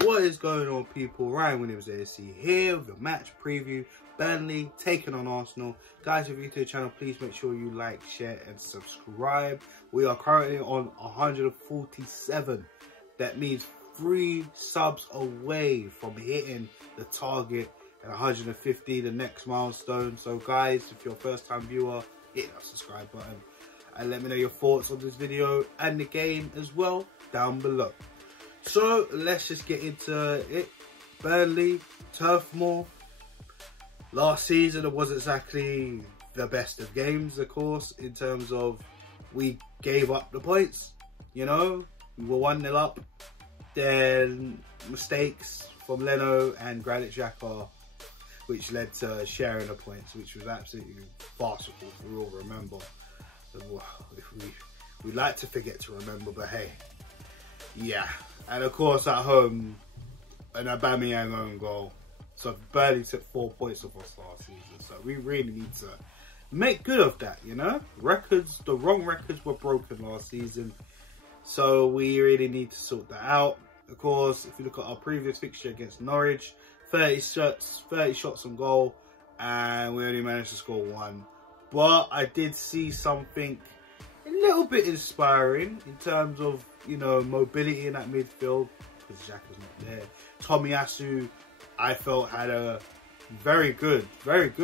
What is going on, people? Ryan Williams AC here with a match preview. Burnley taking on Arsenal. Guys, if you're new to the channel, please make sure you like, share and subscribe. We are currently on 147. That means 3 subs away from hitting the target at 150, the next milestone. So guys, if you're a first time viewer, hit that subscribe button and let me know your thoughts on this video and the game as well down below. So let's just get into it. Burnley, Turf Moor. Last season it wasn't exactly the best of games, of course, in terms of we gave up the points, you know. We were 1-0 up, then mistakes from Leno and Granit Xhaka, which led to sharing the points, which was absolutely farcical, if we all remember. We like to forget to remember, but hey, yeah. And of course at home, an Aubameyang own goal. So Burnley took 4 points off us last season. So we really need to make good of that, you know? Records, the wrong records were broken last season. So we really need to sort that out. Of course, if you look at our previous fixture against Norwich, 30 shots on goal, and we only managed to score 1. But I did see something a little bit inspiring in terms of, you know, mobility in that midfield, because Xhaka's not there. Tomiyasu, I felt, had a very good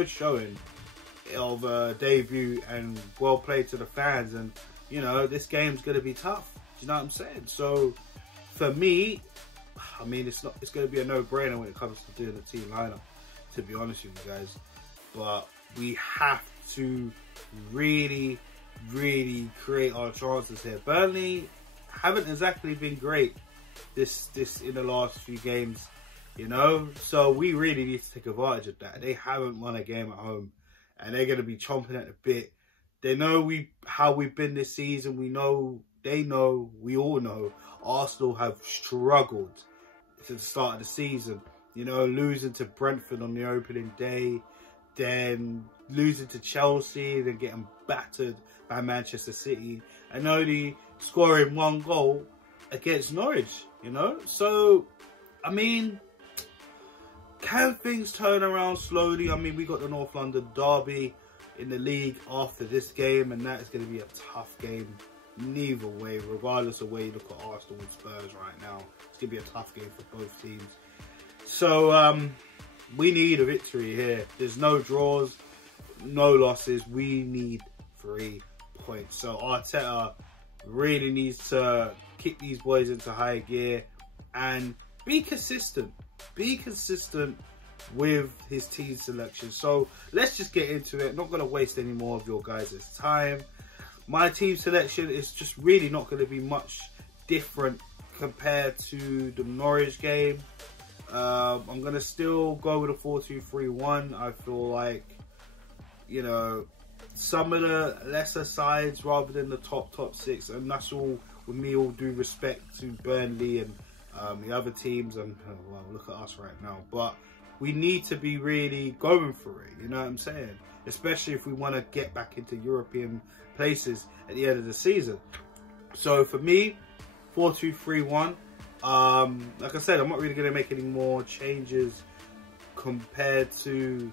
showing of a debut and well played to the fans. And, you know, this game's going to be tough. Do you know what I'm saying? So, for me, I mean, it's going to be a no-brainer when it comes to doing the team lineup, to be honest with you guys. But we have to really create our chances here. Burnley haven't exactly been great this in the last few games, you know, so we really need to take advantage of that. They haven't won a game at home and they're going to be chomping at the bit. They know how we've been this season. We know, they know, we all know Arsenal have struggled since the start of the season, you know, losing to Brentford on the opening day, then losing to Chelsea, then getting battered by Manchester City, and only scoring 1 goal against Norwich, you know. So, I mean, can things turn around slowly? I mean, we got the North London derby in the league after this game, and that is going to be a tough game neither way, regardless of where you look at Arsenal and Spurs right now. It's going to be a tough game for both teams. So, we need a victory here. There's no draws, no losses. We need 3 points. So Arteta really needs to kick these boys into high gear and be consistent. Be consistent with his team selection. So let's just get into it. Not going to waste any more of your guys' time. My team selection is just really not going to be much different compared to the Norwich game. I'm going to still go with a 4-2-3-1. I feel like, you know, some of the lesser sides rather than the top 6, and that's all with me, all due respect to Burnley and the other teams, and well, look at us right now. But we need to be really going for it, you know what I'm saying? Especially if we want to get back into European places at the end of the season. So for me, 4-2-3-1. Like I said, I'm not really going to make any more changes compared to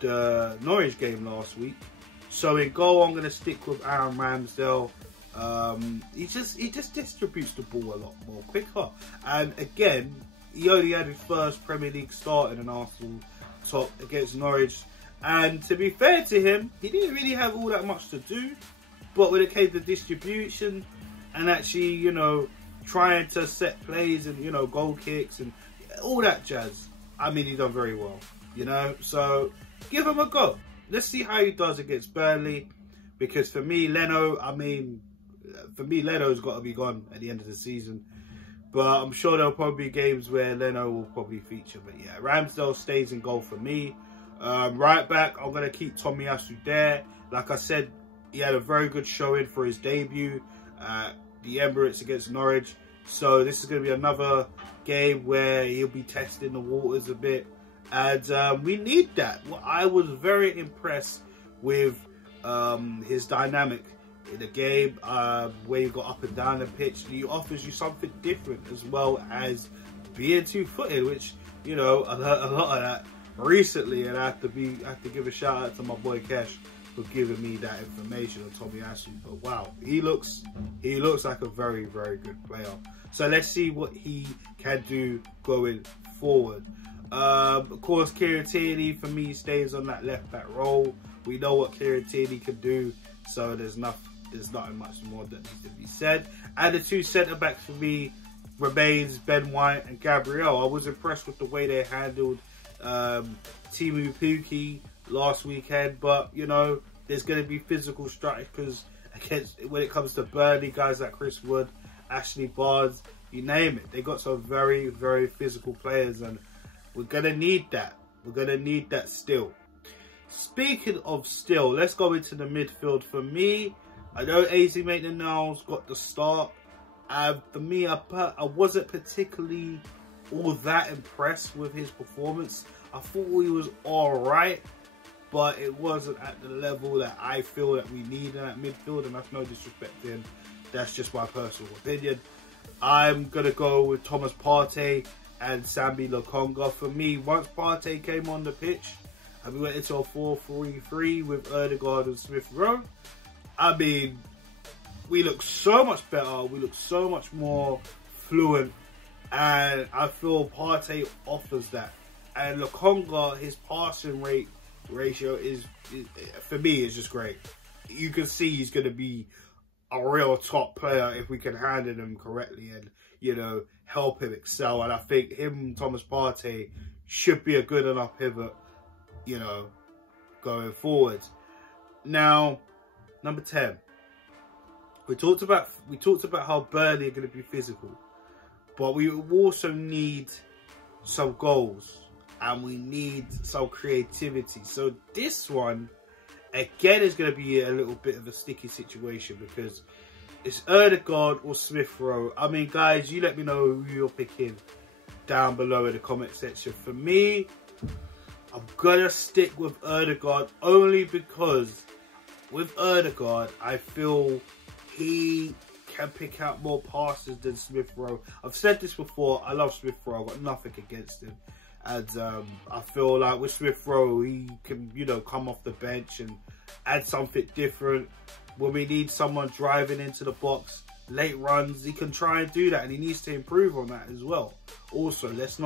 the Norwich game last week. So in goal, I'm going to stick with Aaron Ramsdale. He just distributes the ball a lot more quicker. And again, he only had his first Premier League start in an Arsenal top against Norwich. And to be fair to him, he didn't really have all that much to do. But when it came to distribution and actually, you know, trying to set plays and, you know, goal kicks and all that jazz, I mean, he done very well, you know. So give him a go. Let's see how he does against Burnley, because for me, Leno's got to be gone at the end of the season. But I'm sure there'll probably be games where Leno will probably feature. But yeah, Ramsdale stays in goal for me. Right back, I'm going to keep Tomiyasu there. Like I said, he had a very good showing for his debut at the Emirates against Norwich. So this is going to be another game where he'll be testing the waters a bit. And we need that. Well, I was very impressed with his dynamic in the game, where he got up and down the pitch. He offers you something different, as well as being two-footed, which, you know, I heard a lot of that recently, and I have to give a shout out to my boy Kesh for giving me that information on Tommy Ashley. But wow, he looks like a very, very good player. So let's see what he can do going forward. Of course, Kieran Tierney for me stays on that left back role. We know what Kieran Tierney can do, so there's nothing much more that needs to be said. And the two centre backs for me remains Ben White and Gabriel. I was impressed with the way they handled Timu Pukki last weekend, but you know, there's going to be physical strikers against when it comes to Burnley, guys like Chris Wood, Ashley Barnes, you name it. They got some very, very physical players, and we're going to need that. We're going to need that still. Speaking of still, let's go into the midfield. For me, I know AZ Maitland-Niles got the start. For me, I wasn't particularly all that impressed with his performance. I thought he was alright, but it wasn't at the level that I feel that we need in that midfield, and that's no disrespect to him. That's just my personal opinion. I'm going to go with Thomas Partey and Sambi Lokonga. For me, once Partey came on the pitch and we went into a 4-3-3 with Ødegaard and Smith Rowe, I mean, we look so much better. We look so much more fluent, and I feel Partey offers that. And Lokonga, his passing ratio is for me, is just great. You can see he's going to be a real top player if we can handle him correctly and, you know, help him excel. And I think him, Thomas Partey, should be a good enough pivot, you know, going forward. Now, number 10. We talked about how Burnley are going to be physical, but we also need some goals and we need some creativity. So this one, again, is going to be a little bit of a sticky situation because it's Ødegaard or Smith Rowe. I mean, guys, you let me know who you're picking down below in the comment section. For me, I'm going to stick with Ødegaard only because with Ødegaard, I feel he can pick out more passes than Smith Rowe. I've said this before, I love Smith Rowe, I've got nothing against him. And I feel like with Smith Rowe, he can, you know, come off the bench and add something different. When we need someone driving into the box, late runs, he can try and do that, and he needs to improve on that as well. Also, let's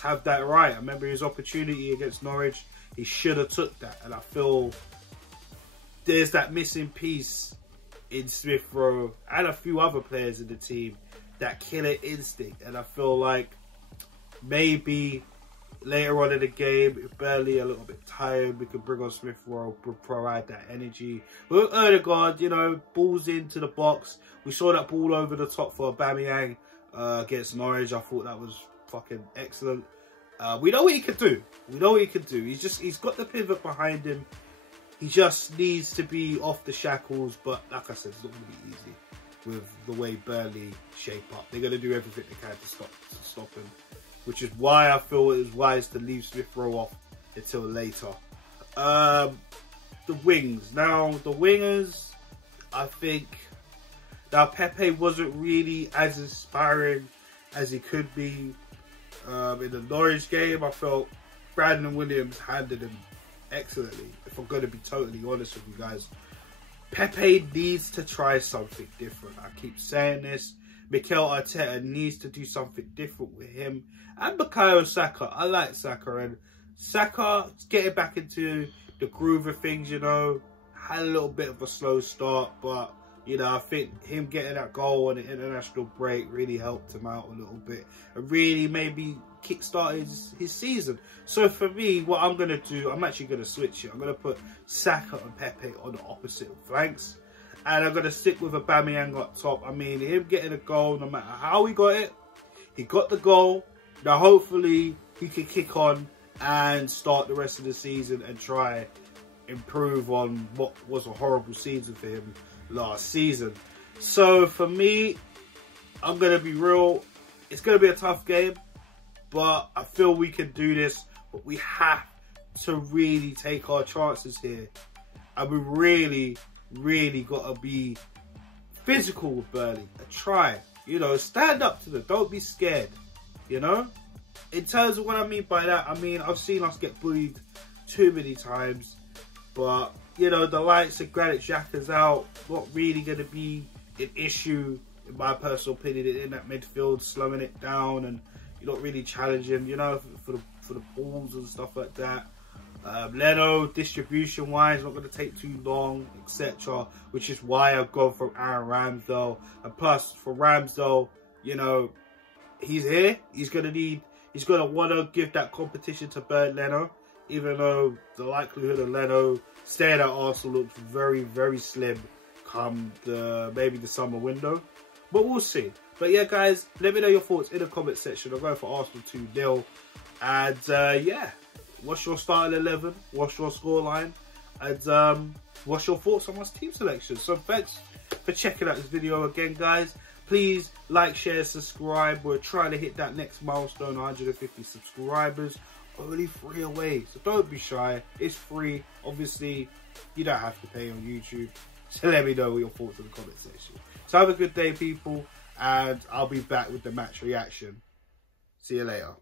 have that right. I remember his opportunity against Norwich, he should have took that, and I feel there's that missing piece in Smith Rowe and a few other players in the team, that killer instinct. And I feel like maybe later on in the game, if Burnley a little bit tired, we could bring on Smith Rowe, provide that energy. With Ødegaard, you know, balls into the box. We saw that ball over the top for Aubameyang against Norwich. I thought that was fucking excellent. We know what he can do. We know what he can do. He's got the pivot behind him. He just needs to be off the shackles. But like I said, it's not going to be easy with the way Burnley shape up. They're going to do everything they can to stop him, which is why I feel it is wise to leave Smith Rowe off until later. The wings. Now, the wingers, I think, now Pepe wasn't really as inspiring as he could be. In the Norwich game, I felt Brandon Williams handled him excellently, if I'm going to be totally honest with you guys. Pepe needs to try something different. I keep saying this. Mikel Arteta needs to do something different with him. And Bukayo Saka. I like Saka. And Saka's getting back into the groove of things, you know. Had a little bit of a slow start. But, you know, I think him getting that goal on the international break really helped him out a little bit. And really maybe kick-started his season. So for me, what I'm going to do, I'm actually going to switch it. I'm going to put Saka and Pepe on the opposite flanks. And I'm going to stick with Aubameyang up top. I mean, him getting a goal, no matter how he got it, he got the goal. Now, hopefully, he can kick on and start the rest of the season and try improve on what was a horrible season for him last season. So, for me, I'm going to be real. It's going to be a tough game, but I feel we can do this. But we have to really take our chances here. And we really got to be physical with Burnley and try, you know, stand up to them. Don't be scared. you know? In terms of what I mean by that, I mean, I've seen us get bullied too many times. But, you know, the likes of Granit Xhaka's out, not really going to be an issue, in my personal opinion, in that midfield, slowing it down, and you're not really challenging, you know, for the balls and stuff like that. Leno, distribution-wise, not going to take too long, etc. Which is why I've gone from Aaron Ramsdale. And plus, for Ramsdale, you know, he's here. He's going to want to give that competition to Leno. Even though the likelihood of Leno staying at Arsenal looks very, very slim come maybe the summer window. But we'll see. But yeah, guys, let me know your thoughts in the comment section. I'm going for Arsenal 2-0. And yeah, what's your starting 11? What's your scoreline? And what's your thoughts on my team selection? So thanks for checking out this video again, guys. Please like, share, subscribe. We're trying to hit that next milestone, 150 subscribers. Only 3 away, so don't be shy. It's free. Obviously, you don't have to pay on YouTube. So let me know your thoughts in the comment section. So have a good day, people, and I'll be back with the match reaction. See you later.